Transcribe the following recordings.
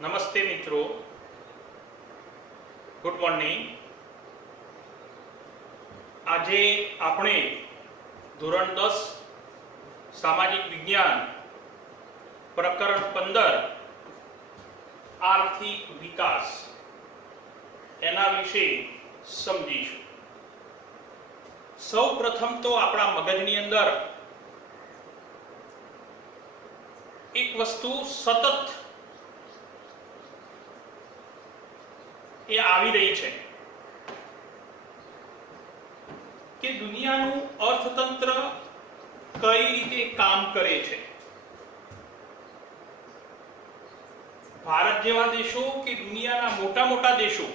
નમસ્તે મિત્રો, good morning. આજે આપણે ધોરણ 10 સામાજિક વિજ્ઞાન પ્રકરણ 15 આર્થિક વિકાસ એના વિશે સમજીશું। સૌ પ્રથમ તો આપણા મગજની અંદર એક વસ્તુ સતત એ આવી રહી છે કે દુનિયાનું અર્થતંત્ર કઈ રીતે કામ કરે છે। ભારત જેવા દેશો કે દુનિયાના મોટા મોટા દેશો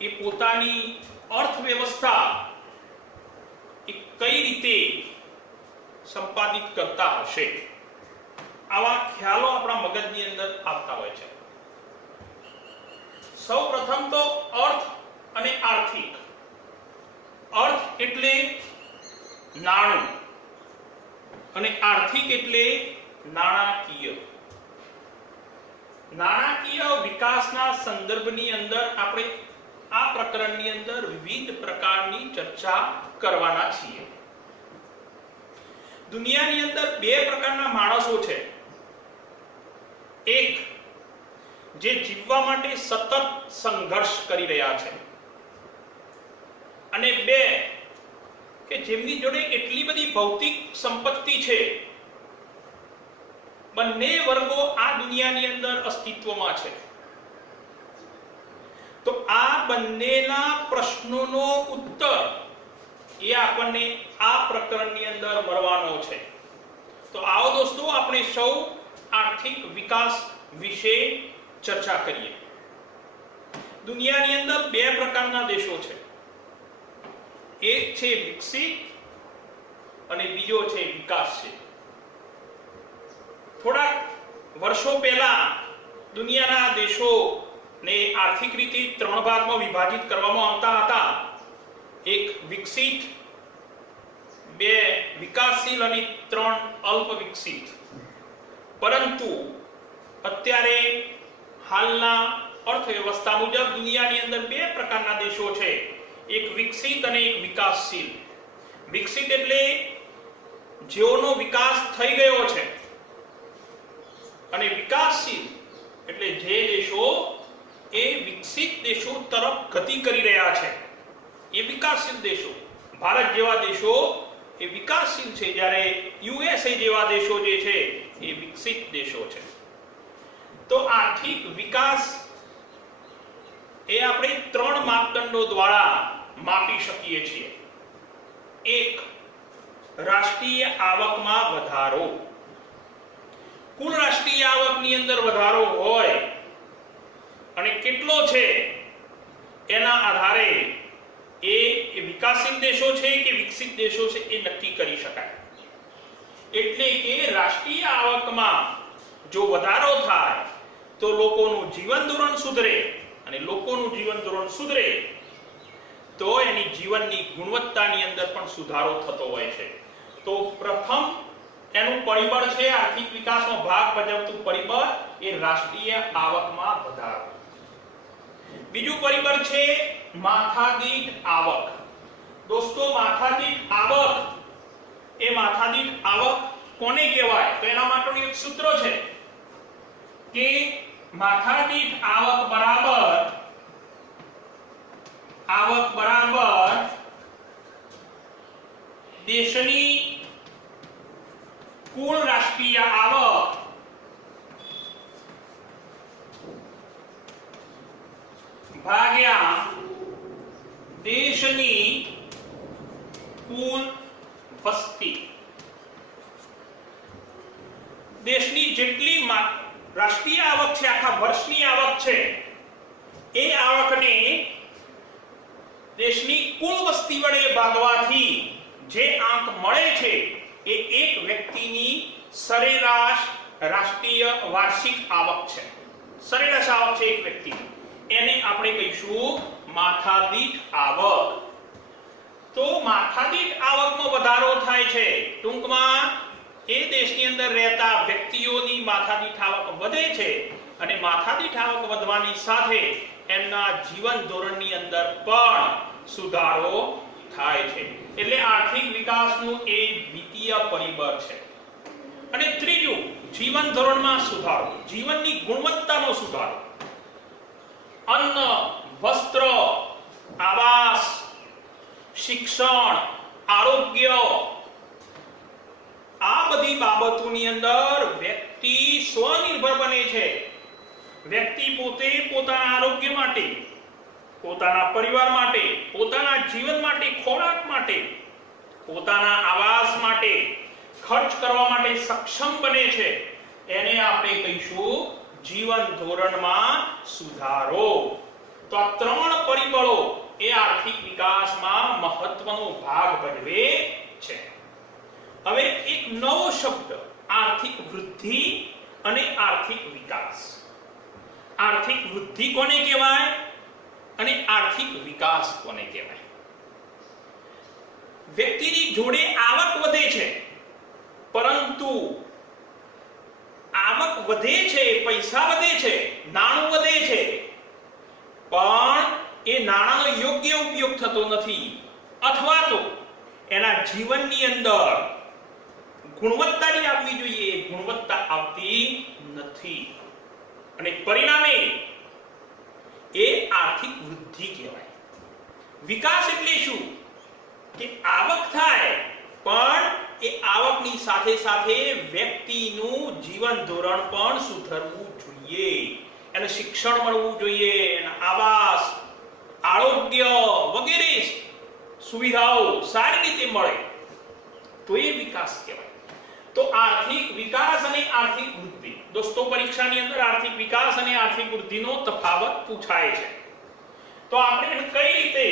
એ પોતાની અર્થવ્યવસ્થા એ કઈ રીતે સંપાદિત કરતા હશે, આવા ખ્યાલો આપણા મગજની અંદર આવતા હોય છે। સૌ પ્રથમ તો અર્થ અને આર્થિક। અર્થ એટલે નાણું અને આર્થિક એટલે નાણાકીય। નાણાકીય વિકાસના સંદર્ભની અંદર આપણે આ પ્રકરણની અંદર વિવિધ પ્રકારની ચર્ચા કરવાના છીએ। દુનિયાની અંદર બે પ્રકારના માણસો છે। એક જે જીવવા માટે સતત સંઘર્ષ કરી રહ્યા છે, અને બે કે જેમની જોડે એટલી બધી ભૌતિક સંપત્તિ છે। બંને વર્ગો આ દુનિયાની અંદર અસ્તિત્વમાં છે। તો આ બંનેના પ્રશ્નોનો ઉત્તર એ આપણને આ પ્રકરણની અંદર મળવાનો છે। તો આવો દોસ્તો, આપણે સૌ આર્થિક વિકાસ વિશે ચર્ચા કરીએ। દુનિયાની અંદર બે પ્રકારના દેશો છે। એક છે વિકસિત અને બીજો છે વિકાસશીલ। થોડા વર્ષો પહેલા દુનિયાના દેશોને આર્થિક રીતે ત્રણ ભાગમાં વિભાજિત કરવામાં આવતા હતા। એક વિકસિત, બે વિકાસશીલ અને ત્રણ અલ્પ વિકસિત। પરંતુ અત્યારે હાલના અર્થવ્યવસ્થા મુજબ દુનિયાની અંદર બે પ્રકારના દેશો છે, એક વિકસિત અને એક વિકાસશીલ। વિકસિત એટલે જેઓનો વિકાસ થઈ ગયો છે, અને વિકાસશીલ એટલે જે દેશો એ વિકસિત દેશો તરફ ગતિ કરી રહ્યા છે, એ વિકાસશીલ દેશો। ભારત જેવા દેશો એ વિકાસશીલ છે, જ્યારે યુએસએ જેવા દેશો જે છે એ વિકસિત દેશો છે। તો આર્થિક વિકાસ એ આપણે ત્રણ માપદંડો દ્વારા માપી શકીએ છીએ। એક, રાષ્ટ્રીય આવકમાં વધારો। કુલ રાષ્ટ્રીય આવકની અંદર વધારો હોય અને કેટલો છે એના આધારે એ વિકાસશીલ દેશો છે કે વિકસિત દેશો છે એ નક્કી કરી શકાય। એટલે કે રાષ્ટ્રીય આવકમાં જો વધારો થાય તો લોકોનું જીવન ધોરણ સુધરે, અને લોકોનું જીવન ધોરણ સુધરે તો એની જીવનની ગુણવત્તાની અંદર પણ સુધારો થતો હોય છે। તો પ્રથમ એનું પરિબળ છે, આર્થિક વિકાસનો ભાગ ભજવતું પરિબળ એ રાષ્ટ્રીય આવકમાં વધારો। બીજું પરિબળ છે માથાદીઠ આવક। દોસ્તો, માથાદીઠ આવક એ માથાદીઠ આવક કોને કહેવાય? તો એના માટેનું એક સૂત્ર છે કે માથાદીઠ આવક બરાબર દેશની કુલ રાષ્ટ્રીય આવક ભાગ્યા દેશની કુલ વસ્તી। દેશની જેટલી રાષ્ટ્રીય આવક છે, આખા વર્ષની આવક છે, એ આવકને દેશની કુલ વસ્તી વડે ભાગવાથી જે આંક મળે છે એ એક વ્યક્તિની સરેરાશ રાષ્ટ્રીય વાર્ષિક આવક છે। સરેરાશ આવક છે એક વ્યક્તિની, એને આપણે કહીશું માથાદીઠ આવક। તો માથાદીઠ આવકમાં વધારો થાય છે, ટૂંકમાં એ દેશની અંદર રહેતા વ્યક્તિઓની માથાદીઠ આવક વધે છે અને માથાદીઠ આવક વધવાની સાથે એમના જીવન ધોરણની અંદર પણ સુધારો થાય છે. એટલે આર્થિક વિકાસનું એ દ્વિતીય પરિબળ છે. અને ત્રીજું, જીવન ધોરણમાં સુધારો, જીવનની ગુણવત્તાનો સુધારો. અન્ન, વસ્ત્ર, આવાસ, શિક્ષણ, આરોગ્ય, આ બધી બાબતોની અંદર વ્યક્તિ સ્વનિર્ભર બને છે. વ્યક્તિ પોતે પોતાના આરોગ્ય માટે, પોતાના પરિવાર માટે, પોતાના જીવન માટે, ખોરાક માટે, પોતાના આવાસ માટે ખર્ચ કરવા માટે સક્ષમ બને છે. એને આપણે કહીશું જીવન ધોરણમાં સુધારો. તો આ ત્રણ પરિબળો એ આર્થિક વિકાસમાં મહત્વનો ભાગ ભજવે છે. હવે એક નવો શબ્દ, આર્થિક વૃદ્ધિ અને આર્થિક વિકાસ. આર્થિક વૃદ્ધિ કોને કહેવાય અને આર્થિક વિકાસ કોને કહેવાય? વ્યક્તિની જોડે આવક વધે છે, પરંતુ આવક વધે છે, પૈસા વધે છે, નાણું વધે છે, પણ એ નાણાંનો યોગ્ય ઉપયોગ થતો નથી, અથવા તો એના જીવનની અંદર ગુણવત્તાની આવવી જોઈએ, ગુણવત્તા આવતી નથી, અને પરિણામે એ આર્થિક વૃદ્ધિ કહેવાય. વિકાસ એટલે શું? કે આવક થાય, પણ એ આવકની સાથે સાથે વ્યક્તિનું જીવન ધોરણ પણ સુધરવું જોઈએ. એને શિક્ષણ મળવું જોઈએ, એના આવાસ, આરોગ્ય વગેરે સુવિધાઓ સારી રીતે મળે, તો એ વિકાસ કહેવાય. તો આર્થિક વિકાસ અને આર્થિક વૃદ્ધિ, દોસ્તો પરીક્ષાની અંદર આર્થિક વિકાસ અને આર્થિક વૃદ્ધિનો તફાવત પૂછાય છે. તો આપણે એને કઈ રીતે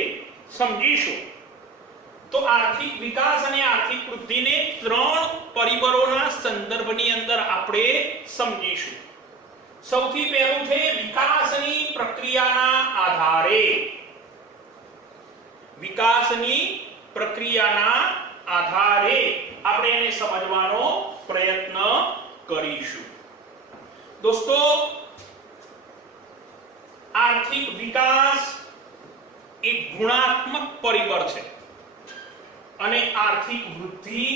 સમજીશું? તો આર્થિક વિકાસ અને આર્થિક વૃદ્ધિને ત્રણ પરિબળોના સંદર્ભની અંદર આપણે સમજીશું. સૌથી પહેલું છે વિકાસની પ્રક્રિયાના આધારે. વિકાસની પ્રક્રિયાના આધારે આપણે એને સમજવાનો પ્રયત્ન કરીશું. દોસ્તો, આર્થિક વિકાસ એક ગુણાત્મક પરિબળ છે અને આર્થિક વૃદ્ધિ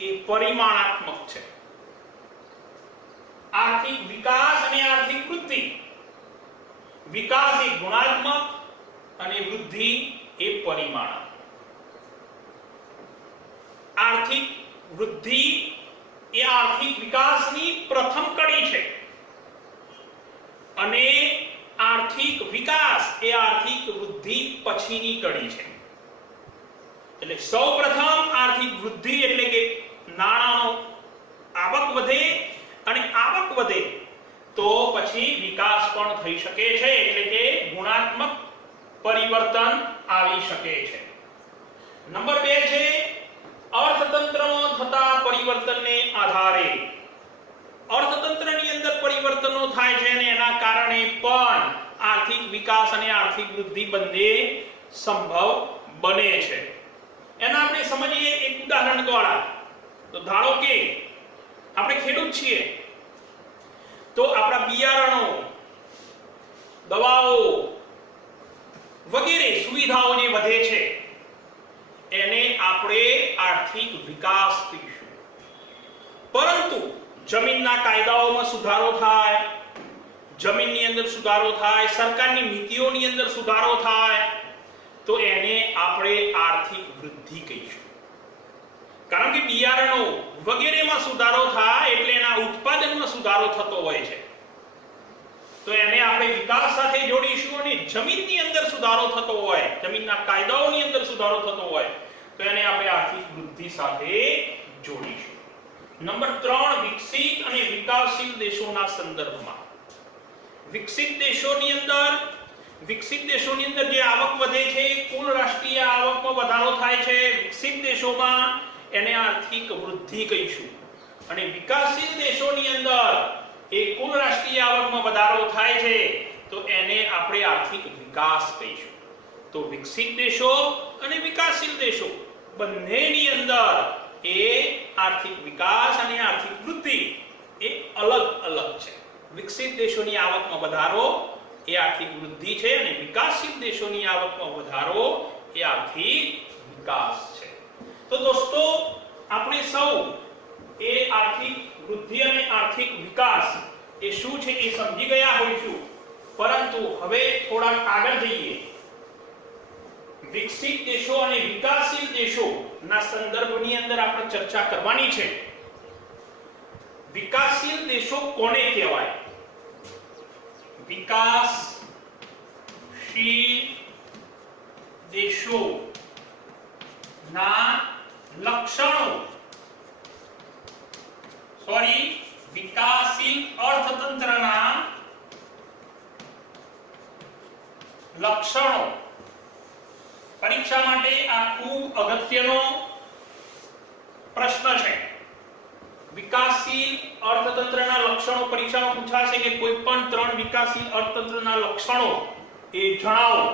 એ પરિમાણાત્મક છે. આર્થિક વિકાસ અને આર્થિક વૃદ્ધિ, વિકાસ એ ગુણાત્મક અને વૃદ્ધિ એ પરિમાણાત્મક. આર્થિક વૃદ્ધિ એ આર્થિક વિકાસની પ્રથમ કડી છે અને આર્થિક વિકાસ એ આર્થિક વૃદ્ધિ પછીની કડી છે. એટલે સૌપ્રથમ આર્થિક વૃદ્ધિ એટલે કે નાણાંનો આવક વધે, અને આવક વધે તો પછી વિકાસ પણ થઈ શકે છે, એટલે કે ગુણાત્મક પરિવર્તન આવી શકે છે. નંબર 2 છે અર્થતંત્રમાં થતા પરિવર્તનને આધારે. અર્થતંત્રની અંદર પરિવર્તનો થાય છે અને એના કારણે પણ આર્થિક વિકાસ અને આર્થિક વૃદ્ધિ બંને સંભવ બને છે. એના આપણે સમજીએ એક ઉદાહરણ દ્વારા. તો ધારો કે આપણે ખેડૂત છીએ, તો આપણા બિયારણો, દવાઓ વગેરે સુવિધાઓ જે વધે છે એને આપણે આર્થિક વિકાસ કહીશું. પરંતુ જમીનના કાયદાઓમાં સુધારો થાય, જમીનની અંદર સુધારો થાય, સરકારની નીતિઓની અંદર સુધારો થાય, તો એને આપણે આર્થિક વૃદ્ધિ કહીશું. કારણ કે બિયારણો વગેરેમાં સુધારો થાય એટલે એના ઉત્પાદનમાં સુધારો થતો હોય છે, તો એને આપણે વિકાસ સાથે જોડીશું. અને જમીનની અંદર સુધારો થતો હોય, જમીનના કાયદાઓની અંદર સુધારો થતો હોય, તો એને આપણે આર્થિક વૃદ્ધિ સાથે જોડીશું. નંબર 3, વિકસિત અને વિકાસશીલ દેશોના સંદર્ભમાં. વિકસિત દેશોની અંદર જે આવક વધે છે, કુલ રાષ્ટ્રીય આવકમાં વધારો થાય છે, વિકસિત દેશોમાં એને આર્થિક વૃદ્ધિ કહીશું. અને વિકાસશીલ દેશોની અંદર એ કુલ રાષ્ટ્રીય આવકમાં વધારો થાય છે, તો એને આપણે આર્થિક વિકાસ કહીશું. તો વિકસિત દેશો અને વિકાસશીલ દેશો બંનેની અંદર એ આર્થિક વિકાસ અને આર્થિક વૃદ્ધિ એ અલગ અલગ છે. વિકસિત દેશોની આવકમાં વધારો એ આર્થિક વૃદ્ધિ છે અને વિકાસશીલ દેશોની આવકમાં વધારો એ આર્થિક વિકાસ છે. તો દોસ્તો આપણે સૌ એ આર્થિક વૃદ્ધિ અને આર્થિક વિકાસ એ શું છે એ સમજી ગયા હોઈશું, પરંતુ હવે થોડા આગળ જઈએ. વિકસિત દેશો અને વિકાસશીલ દેશોના સંદર્ભની અંદર આપણે ચર્ચા કરવાની છે. વિકાસશીલ દેશો કોને કહેવાય? વિકાસશીલ દેશોના લક્ષણો, વિકાસશીલ અર્થતંત્રના લક્ષણો. પરીક્ષા માટે આ ખૂબ અગત્યનો પ્રશ્ન છે. વિકાસશીલ અર્થતંત્રના લક્ષણો પરીક્ષામાં પૂછાશે કે કોઈ પણ 3 વિકાસશીલ અર્થતંત્રના લક્ષણો એ જણાવો,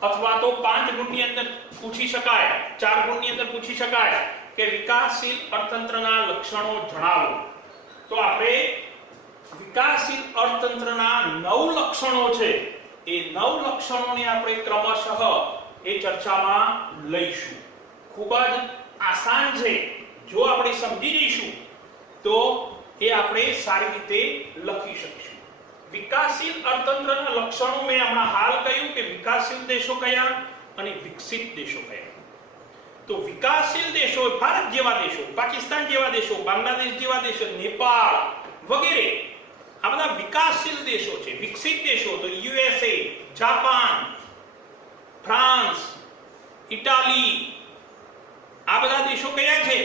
અથવા તો 5 ગુણની અંદર પૂછી શકાય, 4 ગુણની અંદર પૂછી શકાય કે વિકાસશીલ અર્થતંત્રના લક્ષણો જણાવો. તો આપણે વિકાસશીલ અર્થતંત્રના 9 લક્ષણો છે, એ 9 લક્ષણોને આપણે ક્રમશઃ એ ચર્ચામાં લઈશું. ખૂબ જ આસાન છે. જો આપણે સમજી જઈશું તો એ આપણે સારી રીતે લખી શકીશું. વિકાસશીલ અર્થતંત્રના લક્ષણો મેં હમણાં હાલ કહ્યું કે વિકાસશીલ દેશો કયા અને વિકસિત દેશો કયા. તો વિકાસશીલ દેશો ભારત જેવા દેશો, પાકિસ્તાન જેવા દેશો, બાંગ્લાદેશ જેવા દેશો, નેપાળ વગેરે આ બધા વિકાસશીલ દેશો છે. વિકસિત દેશો તો યુએસએ, જાપાન, ફ્રાન્સ, ઇટાલી, આ બધા દેશો કયા છે?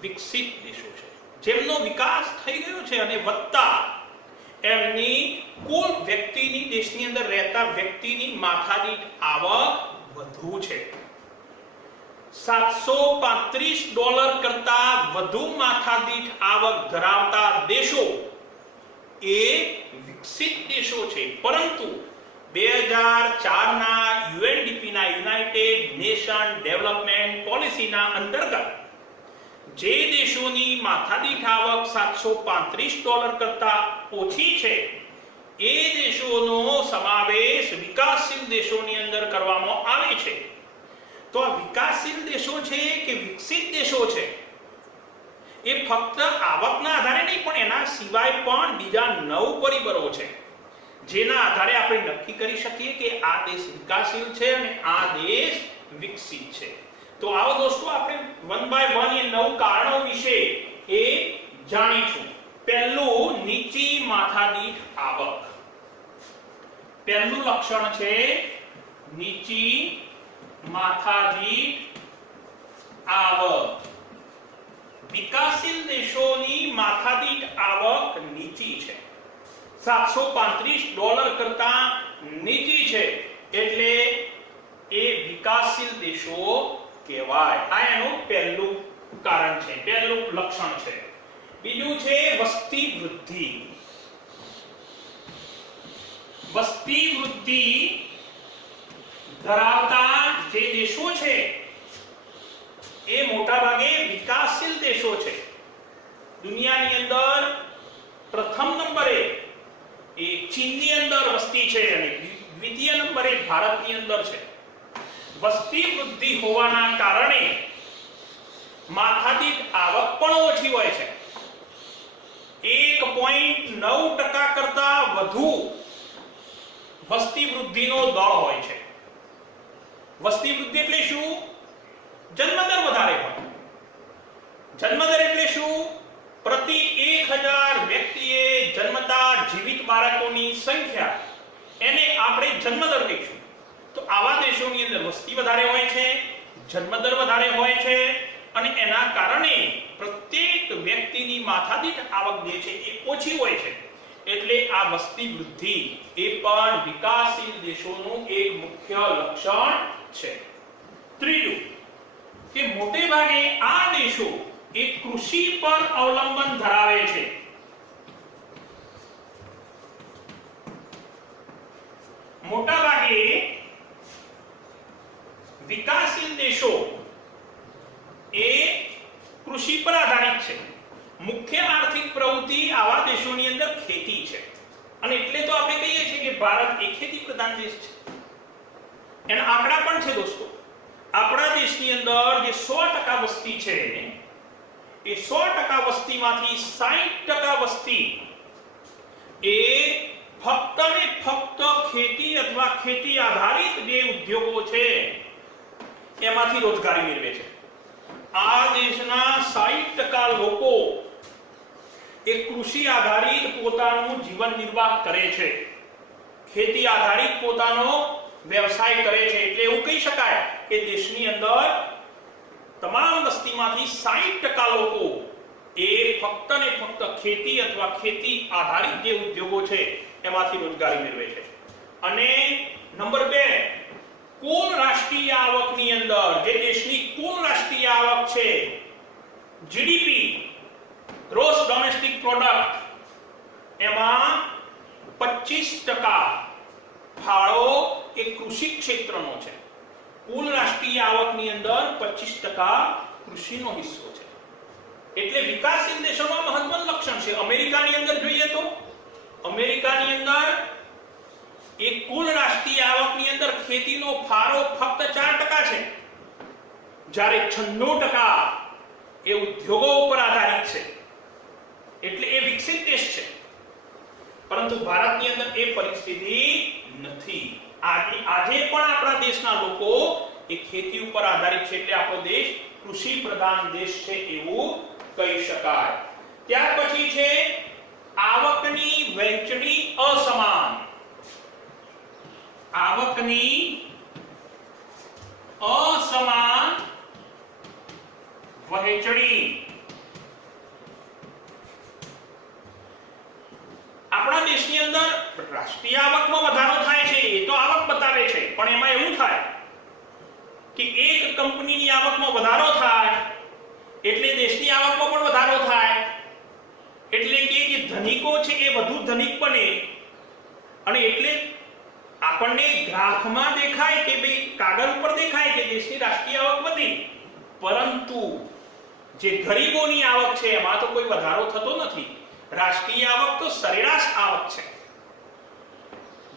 વિકસિત દેશો છે. જેમનો વિકાસ થઈ ગયો છે અને વધતા એમની કુલ વ્યક્તિની દેશની અંદર રહેતા વ્યક્તિની માથાદીઠ આવક વધુ છે. $735 કરતા વધુ માથાદીઠ આવક ધરાવતા દેશો એ વિકસિત દેશો છે. પરંતુ 2004 ના UNDP ના યુનાઇટેડ નેશન ડેવલપમેન્ટ પોલિસીના અંતર્ગત જે દેશોની માથાદીઠ આવક $735 કરતા ઓછી છે એ દેશોનો સમાવેશ વિકાસશીલ દેશોની અંદર કરવામાં આવે છે. તો આ વિકાસશીલ દેશો છે કે વિકસિત દેશો છે એ ફક્ત આવકના આધારે નહીં, પણ એના સિવાય પણ બીજા 9 પરિબળો છે જેના આધારે આપણે નક્કી કરી શકીએ કે આ દેશ વિકાસશીલ છે અને આ દેશ વિકસિત છે. તો આવો દોસ્તો આપણે 1 by 1 એ 9 કારણો વિશે એ જાણીશું. પહેલું, નીચી માથાદીઠ આવક. પહેલું લક્ષણ છે નીચી માથાદીઠ આવક. વિકાસશીલ દેશોની માથાદીઠ આવક નીચી છે, $735 કરતા નીચી છે, એટલે એ વિકાસશીલ દેશો કહેવાય. આ એનું પહેલું કારણ છે, પહેલું લક્ષણ છે. બીજું છે વસ્તી વૃદ્ધિ. વસ્તી વૃદ્ધિ ધરાવતા જે દેશો છે એ મોટા ભાગે વિકાસશીલ દેશો છે. દુનિયાની અંદર પ્રથમ નંબરે એ ચીનની અંદર વસ્તી છે અને દ્વિતીય નંબરે ભારતની અંદર છે. વસ્તી વૃદ્ધિ હોવાના કારણે માથાદીઠ આવક પણ ઓછી હોય છે. 1.9% કરતા વધુ વસ્તી વૃદ્ધિનો દર હોય છે. વસ્તી વૃદ્ધિ એટલે શું? જન્મદર વધારે હોય. જન્મદર એટલે શું? પ્રતિ 1000 વ્યક્તિએ જન્મતા જીવિત બાળકોની સંખ્યા, એને આપણે જન્મદર કહીશું. તો આવા દેશોની અંદર વસ્તી વધારે હોય છે, જન્મદર વધારે હોય છે અને એના કારણે પ્રત્યેક વ્યક્તિની માથાદીઠ આવક જે છે એ ઓછી હોય છે. એટલે આ વસ્તી વૃદ્ધિ એ પણ વિકાસશીલ દેશોનું એક મુખ્ય લક્ષણ છે. ત્રીજું કે મોટે ભાગે આ દેશો એ કૃષિ પર અવલંબન ધરાવે છે. મોટા ભાગે વિકાસશીલ દેશો એ કૃષિ દેશોની અંદર ખેતી છે અને એટલે તો આપણે કહીએ છીએ કે ભારત એક ખેતી પ્રધાન દેશ છે. એના આંકડા પણ છે દોસ્તો. આપણા દેશની અંદર જે 100% વસ્તી છે એ 100% વસ્તીમાંથી 60% વસ્તી એ ફક્ત ને ફક્ત ખેતી અથવા ખેતી આધારિત જે ઉદ્યોગો છે એમાંથી રોજગારી મેળવે છે. આ દેશના 60% લોકો એ કૃષિ આધારિત પોતાનું જીવન નિર્વાહ કરે છે, ખેતી આધારિત પોતાનો વ્યવસાય કરે છે. એટલે એવું કહી શકાય કે દેશની અંદર તમામ વસ્તીમાંથી 60% લોકો એ ફક્ત ને ફક્ત ખેતી અથવા ખેતી આધારિત જે ઉદ્યોગો છે એમાંથી રોજગારી મેળવે છે. અને નંબર 2, કુલ રાષ્ટ્રીય આવકની અંદર જે દેશની કુલ રાષ્ટ્રીય આવક છે જીડીપી ગ્રોસ ડોમેસ્ટિક પ્રોડક્ટ, એમાં 25% ફાળો એ કૃષિ ક્ષેત્રનો છે. કુલ રાષ્ટ્રીય આવકની અંદર 25% કૃષિનો હિસ્સો છે. એટલે વિકાસશીલ દેશોમાં મહત્વનું લક્ષણ છે. અમેરિકાની અંદર જોઈએ તો અમેરિકાની અંદર એ કુલ રાષ્ટ્રીય આવકની અંદર ખેતીનો ફાળો ફક્ત 4% છે, જ્યારે 96% એ ઉદ્યોગો ઉપર આધારિત છે. એટલે એ વિકસિત દેશ છે. પરંતુ ભારતની અંદર એ પરિસ્થિતિ નથી. આજે પણ આપણા દેશના લોકો એ ખેતી ઉપર આધારિત છે. એટલે આપણો દેશ કૃષિ પ્રધાન દેશ છે એવું કહી શકાય. ત્યાર પછી છે આવકની વહેંચણી અસમાન. આવકની અસમાન વહેંચણી. આપણા દેશની અંદર રાષ્ટ્રીય આવકમાં વધારો થાય છે એ તો આવક બતાવે છે, પણ એમાં એવું થાય કે એક કંપનીની આવકમાં વધારો થાય એટલે દેશની આવકમાં પણ વધારો થાય. એટલે કે જે ધનિકો છે એ વધુ ધનિક બને અને એટલે આપણને ગ્રાફમાં દેખાય કે ભાઈ કાગળ ઉપર દેખાય કે દેશની રાષ્ટ્રીય આવક વધી, પરંતુ જે ગરીબોની આવક છે એમાં તો કોઈ વધારો થતો નથી. રાષ્ટ્રીય આવક તો સરેરાશ આવક છે.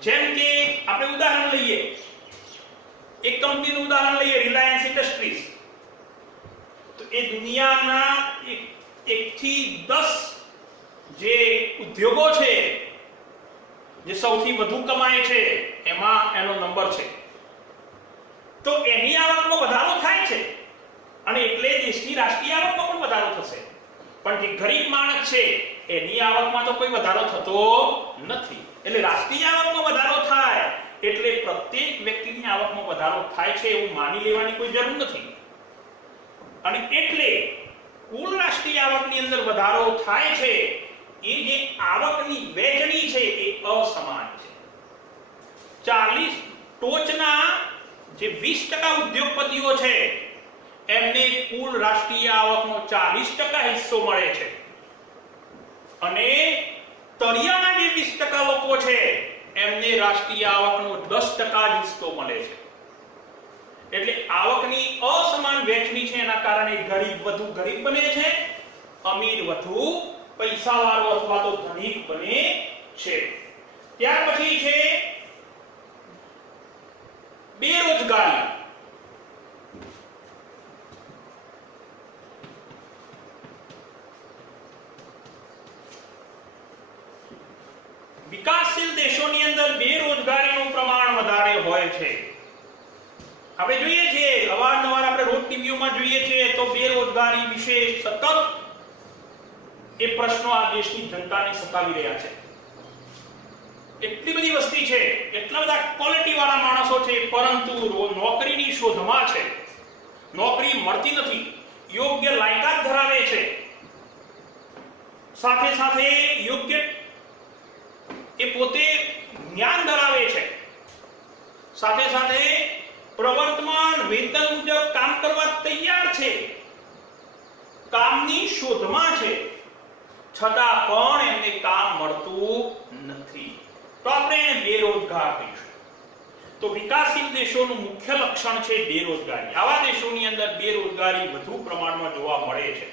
જેમ કે આપણે ઉદાહરણ લઈએ, એક કંપનીનું ઉદાહરણ લઈએ, રિલાયન્સ ઇન્ડસ્ટ્રીઝ. તો એ દુનિયાના 1 થી 10 જે ઉદ્યોગો છે જે સૌથી વધુ કમાય છે એમાં એનો નંબર છે. તો એની આવકમાં વધારો થાય છે અને એટલે દેશની રાષ્ટ્રીય આવકમાં પણ વધારો થશે. પણ જે ગરીબ માણસ છે એની આવકમાં તો કોઈ વધારો થતો નથી. એટલે રાષ્ટ્રીય આવકમાં વધારો થાય એટલે પ્રત્યેક વ્યક્તિની આવકમાં વધારો થાય છે એવું માની લેવાની કોઈ જરૂર નથી. અને એટલે કુલ રાષ્ટ્રીય આવકની અંદર વધારો થાય છે એ જે આવકની વહેંચણી છે એ અસમાન છે. 40 ટોચના જે 20% ઉદ્યોગપતિઓ છે એમને કુલ રાષ્ટ્રીય આવકનો 40% હિસ્સો મળે છે અને તળિયાના જે 20% લોકો છે એમને રાષ્ટ્રીય આવકનો 10% જ હિસ્સો મળે છે. એટલે આવકની અસમાન વહેંચણી છે એના કારણે ગરીબ વધુ ગરીબ બને છે, અમીર વધુ પૈસાવાળો અથવા તો ધનિક બને છે. ત્યાર પછી છે બેરોજગારી. વિકાસશીલ દેશોની અંદર બેરોજગારીનું પ્રમાણ વધારે હોય છે. આપણે જોઈએ છીએ અવારનવાર આપણે રોજ ટીવીઓમાં જોઈએ છીએ તો બેરોજગારી વિશે સતત એ પ્રશ્નો આ દેશની જનતાને સતાવી રહ્યા છે. એટલી બધી વસ્તી છે, એટલા બધા ક્વોલિટી વાળા માણસો છે, પરંતુ નોકરીની શોધમાં છે, નોકરી મળતી નથી. યોગ્ય લાયકાત ધરાવે છે, સાથે સાથે યોગ્ય એ પોતે જ્ઞાન ધરાવે છે, સાથે સાથે પ્રવર્તમાન વેતન મુજબ કામ કરવા તૈયાર છે, કામની શોધમાં છે, છતાં પણ એમને કામ મળતું નથી. તો આપણે એને બેરોજગાર કહીશું. તો વિકાસશીલ દેશોનું મુખ્ય લક્ષણ છે બેરોજગારી. આવા દેશોની અંદર બેરોજગારી વધુ પ્રમાણમાં જોવા મળે છે.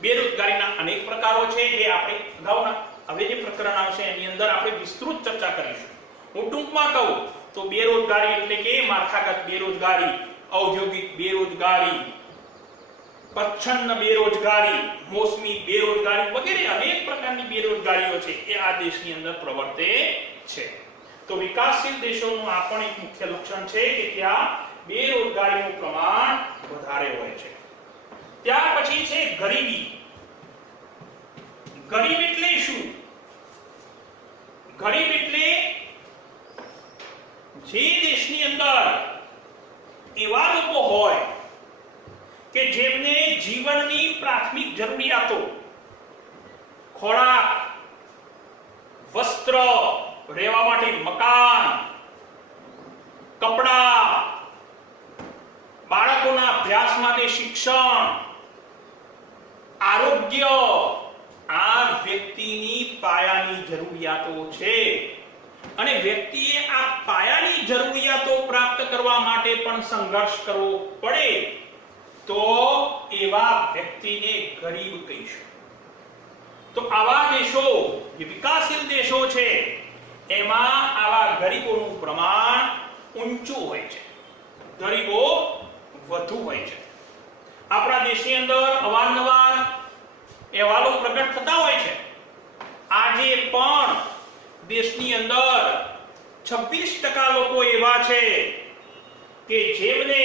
બેરોજગારીના અનેક પ્રકારો છે જે આપણે અગાઉના હવે જે પ્રકરણ આવશે એની અંદર આપણે વિસ્તૃત ચર્ચા કરીશું. હું ટૂંકમાં કહું તો બેરોજગારી એટલે કે માળખાગત બેરોજગારી, ઔદ્યોગિક બેરોજગારી, પ્રચ્છન્ન બેરોજગારી, મોસમી બેરોજગારી વગેરે અનેક પ્રકારની બેરોજગારીઓ છે એ આ દેશની અંદર પ્રવર્તે છે. તો વિકાસશીલ દેશોનું આ પણ એક મુખ્ય લક્ષણ છે કે ત્યાં બેરોજગારીનું પ્રમાણ વધારે હોય છે. ત્યાર પછી છે ગરીબી. ગરીબ એટલે શું? ગરીબ એટલે જે દેશની અંદર એવા લોકો હોય કે જેમને જીવનની પ્રાથમિક જરૂરિયાતો, ખોરાક, વસ્ત્ર, રહેવા માટે મકાન, કપડા, બાળકોના અભ્યાસ માટે શિક્ષણ, આરોગ્ય, આ વ્યક્તિની પાયાની જરૂરિયાતો છે. અને વ્યક્તિએ આ પાયાની જરૂરિયાતો પ્રાપ્ત કરવા માટે પણ સંઘર્ષ કરવો પડે તો એવા વ્યક્તિને ગરીબ કહીશું. તો આવા દેશો જે વિકાસશીલ દેશો છે એમાં આવા ગરીબોનું પ્રમાણ ઊંચું હોય છે, ગરીબો વધુ હોય છે. આપણા દેશની અંદર અવારનવાર અહેવાલો પ્રગટ થતા હોય છે. આજે પણ દેશની અંદર 26% લોકો એવા છે કે જેમને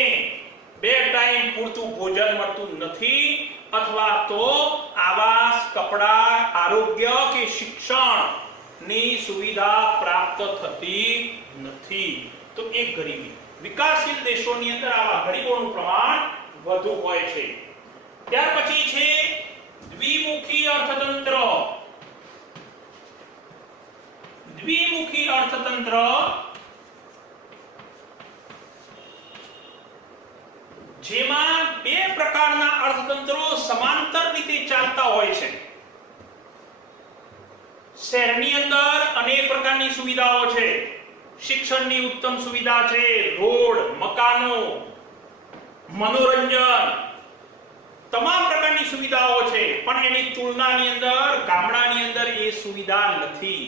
2 ટાઈમ પૂરતું ભોજન મળતું નથી અથવા તો આવાસ, કપડા, આરોગ્ય કે શિક્ષણની સુવિધા પ્રાપ્ત થતી નથી. તો એ ગરીબી. વિકાસશીલ દેશોની અંદર આવા ગરીબોનું પ્રમાણ વધુ હોય છે. ત્યાર પછી છે દ્વિમુખી અર્થતંત્ર. દ્વિમુખી અર્થતંત્ર જેમાં 2 પ્રકારના અર્થતંત્રો સમાંતર રીતે ચાલતા હોય છે. શહેરની અંદર અનેક પ્રકારની સુવિધાઓ છે. શિક્ષણની ઉત્તમ સુવિધા છે, રોડ, મકાનો, મનોરંજન, તમામ પ્રકારની સુવિધાઓ છે. પણ એની તુલનાની અંદર ગામડાની અંદર એ સુવિધા નથી.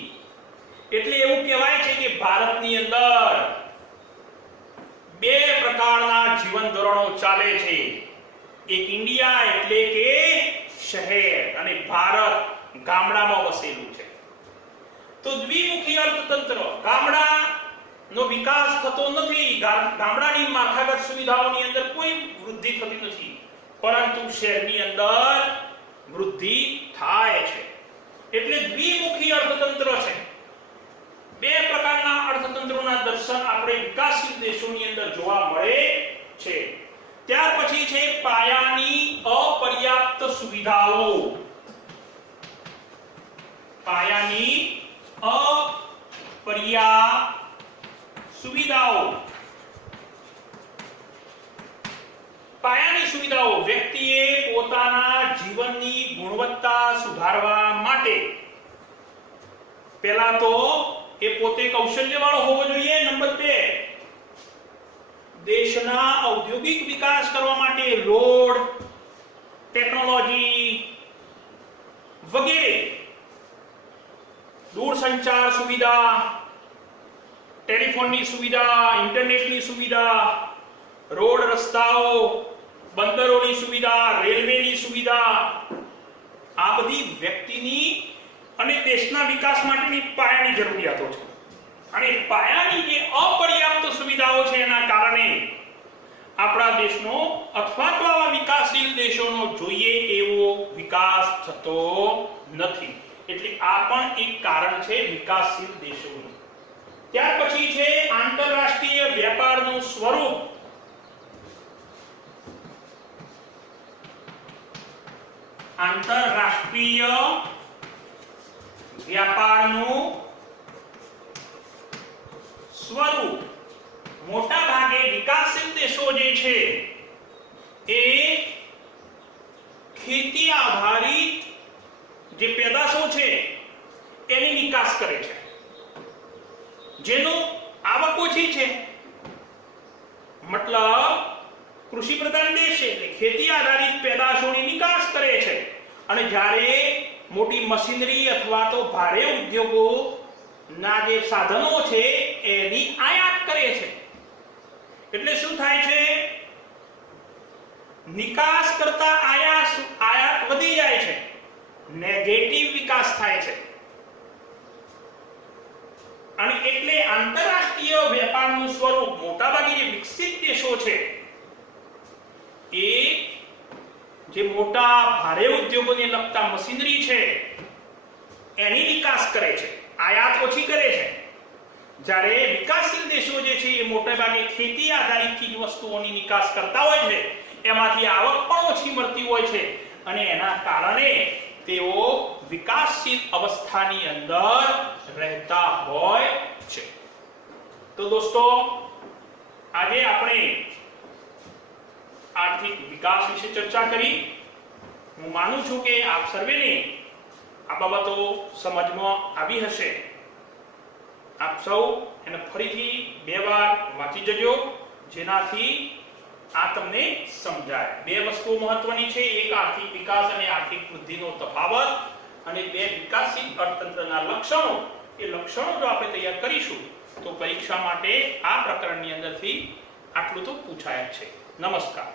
એટલે એવું કહેવાય છે કે ભારતની અંદર 2 પ્રકારના જીવન ધોરણો ચાલે છે. એક ઇન્ડિયા એટલે કે શહેર અને ભારત ગામડામાં વસેલું છે. તો દ્વિમુખી અર્થતંત્ર, ગામડાનો વિકાસ થતો નથી, ગામડાની માળખાગત સુવિધાઓની અંદર કોઈ વૃદ્ધિ થતી નથી, પરંતુ શહેરની અંદર વૃદ્ધિ થાય છે. એટલે દ્વિમુખી અર્થતંત્ર છે. 2 પ્રકારના અર્થતંત્રોના દર્શન આપણે વિકાસશીલ દેશોની અંદર જોવા મળે છે. ત્યાર પછી છે પાયાની અપર્યાપ્ત સુવિધાઓ. પાયાની અપર્યાપ્ત સુવિધાઓ. પાયાની સુવિધાઓ વ્યક્તિએ પોતાના જીવનની ગુણવત્તા સુધારવા માટે પહેલા તો એ પોતે કૌશલ્યવાળો હોવો જોઈએ. નંબર 2, દેશના ઔદ્યોગિક વિકાસ કરવા માટે રોડ, ટેકનોલોજી વગેરે, દૂરસંચાર સુવિધા, ટેલિફોનની સુવિધા, ઇન્ટરનેટની સુવિધા, રોડ, રસ્તાઓ, બંદરોની સુવિધા, રેલવેની સુવિધા, આ બધી વ્યક્તિની અને દેશના વિકાસ માટેની પાયાની જરૂરિયાતો છે. અને પાયાની જે અપર્યાપ્ત સુવિધાઓ છે એના કારણે આપણા દેશનો અથવા તો આવા વિકાસશીલ દેશોનો જોઈએ એવો વિકાસ થતો નથી. એટલે આ પણ એક કારણ છે વિકાસશીલ દેશોનું. ત્યાર પછી છે આંતરરાષ્ટ્રીય વેપારનું સ્વરૂપ. આંતરરાષ્ટ્રીય વ્યાપારનું સ્વરૂપ. મોટા ભાગે વિકાસશીલ દેશો જે છે એ ખેતી આધારિત જે પેદાશો છે એની નિકાસ કરે છે, જેનો આવક ઓછી છે. મતલબ કૃષિ પ્રધાન દેશ છે એટલે ખેતી આધારિત પેદાશોની નિકાસ કરે છે. અને જ્યારે મોટી મશીનરી અથવા તો ભારે ઉદ્યોગો ના જે સાધનો છે એની આયાત કરે છે. એટલે શું થાય છે? નિકાસ કરતા આયાત વધી જાય છે, નેગેટિવ વિકાસ થાય છે. અને એટલે આંતરરાષ્ટ્રીય વેપારનું સ્વરૂપ મોટાભાગે જે વિકસિત દેશો છે એ જે મોટા ભારે ઉદ્યોગોને લગતા મશીનરી છે એની વિકાસ કરે છે, આયાત ઓછી કરે છે. જ્યારે વિકાસશીલ દેશો જે છે એ મોટાભાગે ખેતી આધારિત ચીજ વસ્તુઓની નિકાસ કરતા હોય છે, એમાંથી આવક પણ ઓછી મળતી હોય છે અને એના કારણે તેઓ વિકાસશીલ અવસ્થાની અંદર રહેતા હોય છે. તો દોસ્તો, આજે આપણે આર્થિક વિકાસ વિશે ચર્ચા કરી. હું માનું છું કે આપ સર્વેને આ બાબતો સમજમાં આવી હશે. આપ સૌ એને ફરીથી 2 વાર વાંચી જજો, જેનાથી આ તમને સમજાય. 2 વસ્તુઓ મહત્વની છે, એક આર્થિક વિકાસ અને આર્થિક વૃદ્ધિનો તફાવત, અને 2 વિકાસશીલ અર્થતંત્રના લક્ષણો. એ લક્ષણો જો આપણે તૈયાર કરીશું તો પરીક્ષા માટે આ પ્રકરણની અંદરથી આટલું તો પૂછાય જ છે. નમસ્કાર.